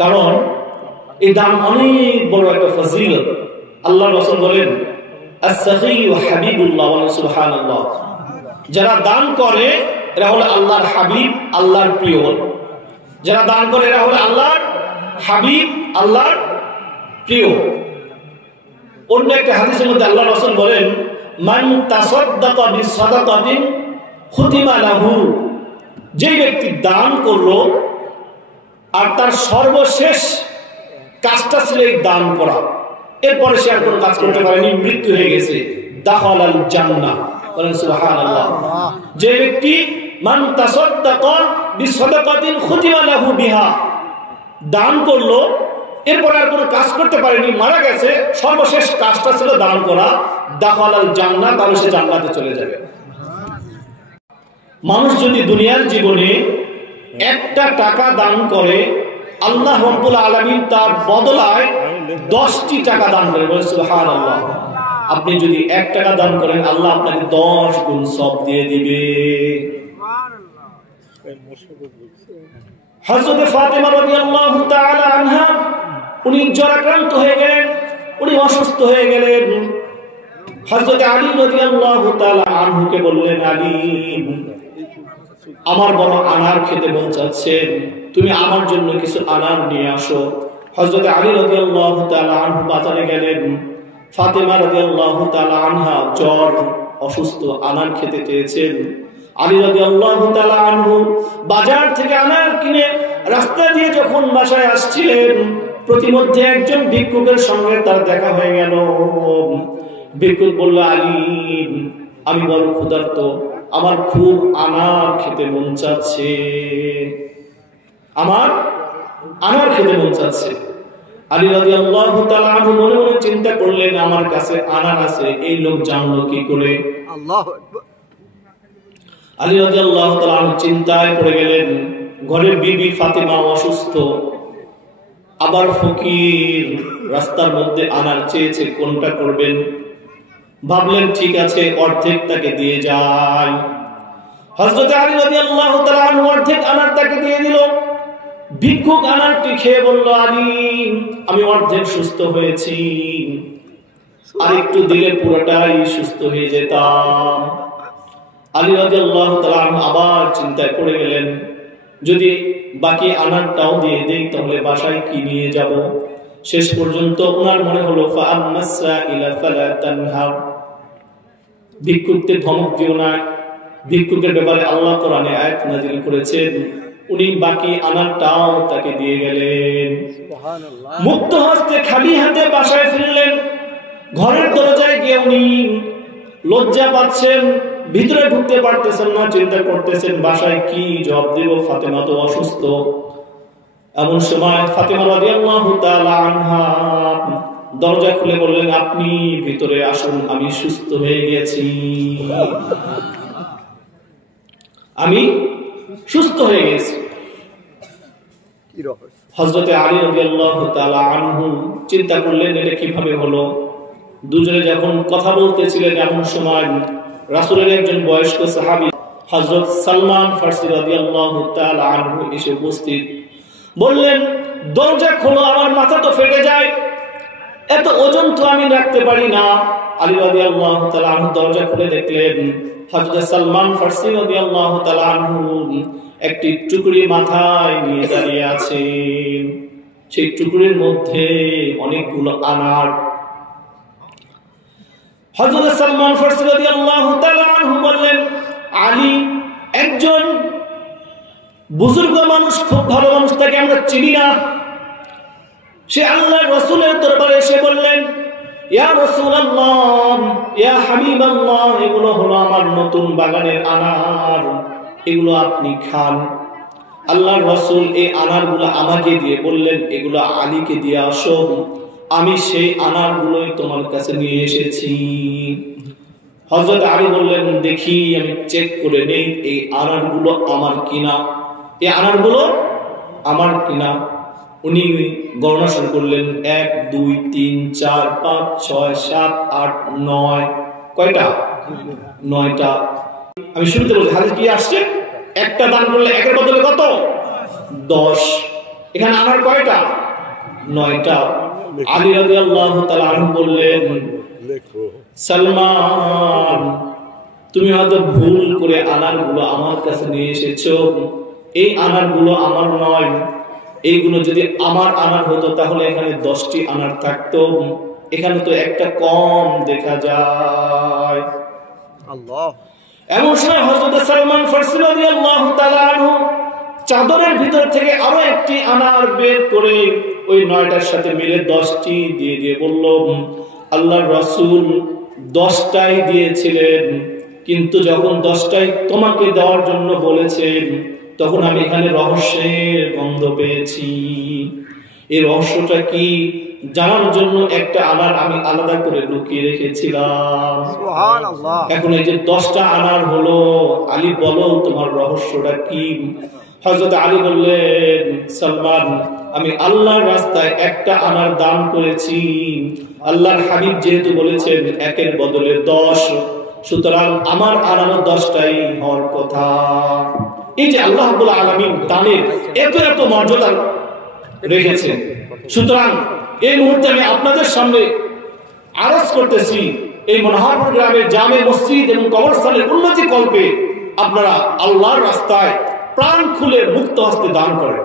কারণ এই দান অনেক বড় একটা ফজিলত। আল্লাহ রাসূল বলেন আস-সাখিয়্যু হাবিবুল্লাহ ওয়া সুবহানাল্লাহ, যারা দান করে এরা হলো আল্লাহর হাবিব, আল্লাহর প্রিয়। যারা দান করে এরা হলো আল্লাহর হাবিব, আল্লাহর প্রিয়। অন্য একটা হাদিসের মধ্যে আল্লাহ রাসূল বলেন মান তাসাদ্দাকা বিসাদাকাতিন খুতিমা লাহু, যে ব্যক্তি দান করলো আর তার সর্বশেষ কাজটা ছিল এই দান করা, এরপরে সে আর কোনো কাজ করতে পারেনি, মৃত্যু হয়ে গেছে, দাখালাল জান্নাহ। বলেন সুবহানাল্লাহ। যে ব্যক্তি মান তাসাদ্দাকা বিসাদাকাতিন খুতিমা লাহু বিহা, দান করলো এরপরে আর কোনো কাজ করতে পারেনি, মারা গেছে, সর্বশেষ কাজটা ছিল দান করা, দাখালাল জান্নাহ, তাহলে সে জান্নাতে চলে যাবে। মানুষ যদি দুনিয়ার জীবনে একটা টাকা দান করে, আল্লাহ রাব্বুল আলামিন তার বদলায় 10টি টাকা দান করে। বলে সুবহানাল্লাহ। আপনি যদি 1 টাকা দান করেন, আল্লাহ আপনাকে 10 গুণ সওয়াব দিয়ে দিবে। হযরত ফাতেমা রাদিয়াল্লাহু তাআলা আনহা, উনি জ্বরাক্রান্ত হয়ে গেলেন, উনি অসুস্থ হয়ে গেলেন। হযরত আলী রাদিয়াল্লাহু তাআলা আনহুকে বললেন, আলী, আমার বড় আনার খেতে মন চাচ্ছে, তুমি আমার জন্য কিছু আনার নিয়ে আসো। হযরত আলী রাদিয়াল্লাহু তাআলা আনহু বাজারে গেলেন। ফাতেমা রাদিয়াল্লাহু তাআলা আনহা জ্বর, অসুস্থ, আনার খেতে চেয়েছেন। আলী রাদিয়াল্লাহু তাআলা আনহু বাজার থেকে আনার কিনে রাস্তা দিয়ে যখন বাসায় আসছিলেন, প্রতিমধ্যে একজন ভিক্ষুকের সঙ্গে তার দেখা হয়ে গেল। ভিক্ষুক বলল, আলী, আমি বড় ক্ষুধার্ত, আমার খুব আনার খেতে মন চাচ্ছে, আমার আনার খেতে মন চাচ্ছে। আলী রাদিয়াল্লাহু তাআলা আনহু মনে মনে চিন্তা করলেন, আমার কাছে আনার আছে, এই লোক জানলো কি করে? আল্লাহু আকবার। আলী রাদিয়াল্লাহু তাআলা আনহু চিন্তায় পড়ে গেলেন। ঘরের বিবি ফাতেমা অসুস্থ, আবার ফকির রাস্তার মধ্যে আনার চেয়েছে, কোনটা করবেন? ভাবলেন ঠিক আছে, অর্ধেক তাকে দিয়ে যায়। হযরত আলী রাদিয়াল্লাহু তাআলা আনহু অর্ধেক আনার তাকে দিয়ে দিল। ভিক্ষুক আনারটি খেয়ে বলল, আলী, আমি অর্ধেক সুস্থ হয়েছি, আর একটু দিলে পুরোটাই সুস্থ হয়ে যেতাম। আলী রাদিয়াল্লাহু তাআলা আনহু আবার চিন্তায় পড়ে গেলেন, যদি বাকি আনারটাও দিয়ে দেই তাহলে বাসায় কি নিয়ে যাব? শেষ পর্যন্ত ওনার মনে হলো ফাআম্মাসসাইলা ফালা তানহার, ভিক্ষুককে ধমক দিও না। ভিক্ষুকের ব্যাপারে আল্লাহ কোরআনে আয়াত নাযিল করেছেন, উনি বাকি আনারটাও তাকে দিয়ে গেলেন। মুক্ত হস্তে খালি হাতে বাসায় ফিরলেন। ঘরের দরজায় গিয়ে উনি লজ্জা পাচ্ছেন, ভিতরে ঢুকতে পারতেছেন না, চিন্তা করতেছেন বাসায় কি জবাব দেব, ফাতেমা তো অসুস্থ। এমন সময় ফাতেমা রাদিয়াল্লাহু তাআলা আনহা দরজা খুলে বললেন, আপনি ভিতরে আসুন, আমি সুস্থ হয়ে গেছি, আমি সুস্থ হয়ে গেছি। হযরত আলী রাদিয়াল্লাহু তাআলা আনহু চিন্তা করলেন, এটা কিভাবে হলো? দুজনে যখন কথা বলতেছিলেন, এমন সময় রাসূলের একজন বয়স্ক সাহাবী হযরত সালমান ফারসি রাদিয়াল্লাহু তাআলা আনহু এসে উপস্থিত। বললেন, দরজা খোলো, আমার মাথা তো ফেটে যায়, এত ওজন তো আমি রাখতে পারি না। আলী রাদিয়াল্লাহু তাআলা আনহু দরজা খুলে দেখলেন হযরত সালমান ফারসি রাদিয়াল্লাহু তাআলা আনহু একটি টুকরি মাথায় নিয়ে দাঁড়িয়ে আছেন। সেই টুকরির মধ্যে অনেকগুলো আনার। হযরত সালমান ফারসি রাদিয়াল্লাহু তাআলা আনহু বললেন, আলী একজন বুজুর্গ মানুষ, খুব ভালো মানুষ, তাকে আমরা চিনি না। সে আল্লাহর রাসূলের দরবারে এসে বললেন, ইয়া রাসূলুল্লাহ, ইয়া হাবিবাল্লাহ, এগুলো হলো আমার নতুন বাগানের আনার, এগুলো আপনি খান। আল্লাহর রাসূল এই আনারগুলো আমাকে দিয়ে বললেন, এগুলো আলীকে দিয়ে আসো, আমি সেই আনারগুলোই তোমার কাছে নিয়ে এসেছি। হযরত আলী বললেন, দেখি, আমি চেক করে নেই এই আনারগুলো আমার কিনা, এই আনারগুলো আমার কিনা। উনি গণনা শুরু করলেন, 1 2 3 4 5 6 7 8 9। কয়টা? 9টা। আমি শুরুতে বলছি হাদিস কি আসছে, একটা দান করলে একের বদলে কত? 10। এখানে আনার কয়টা? 9টা। আলী রাদিয়াল্লাহু তাআলা আনহু বললেন, সালমান, তুমি হয়তো ভুল করে আনারগুলো আমার কাছে নিয়ে এসেছো। এই আনারগুলো আমার নয়। এইগুলো যদি আমার আনার হতো তাহলে এখানে 10টি আনার থাকতো, এখানে তো একটা কম দেখা যায়। আল্লাহ। এমন সময় হযরত সালমান ফারসি রাদিয়াল্লাহু তাআলা আনহু চাদরের ভিতর থেকে আরো একটি আনার বের করে ওই 9টার সাথে মিলে 10টি দিয়ে বলল, আল্লাহর রাসূল 10টাই দিয়েছিলেন, কিন্তু যখন 10টাই তোমাকে দেওয়ার জন্য বলেছেন তখন আমি এখানে রহস্যের গন্ধ পেয়েছি। এই রহস্যটা কি জানার জন্য একটা আনার আমি আলাদা করে লুকিয়ে রেখেছিলাম। সুবহানাল্লাহ। এখন এই যে 10টা আনার হলো, আলী বলো তোমার রহস্যটা কি? হযরত আলী বললেন, সালমান, আমি আল্লাহর রাস্তায় একটা আনার দান করেছি। আল্লাহর হাবিব যেহেতু বলেছেন একের বদলে 10, সুতরাং আমার আনারও 10টাই হওয়ার কথা। এই যে আল্লাহ রাব্বুল আলামিন দানের এত এত মর্যাদা রেখেছেন, সুতরাং এই মুহূর্তে আমি আপনাদের সামনে আরজ করতেছি, এই মনোহরপুর গ্রামের জামে মসজিদ এবং কবরস্থানের উন্নতি কল্পে আপনারা আল্লাহর রাস্তায় প্রাণ খুলে মুক্ত হস্তে দান করেন।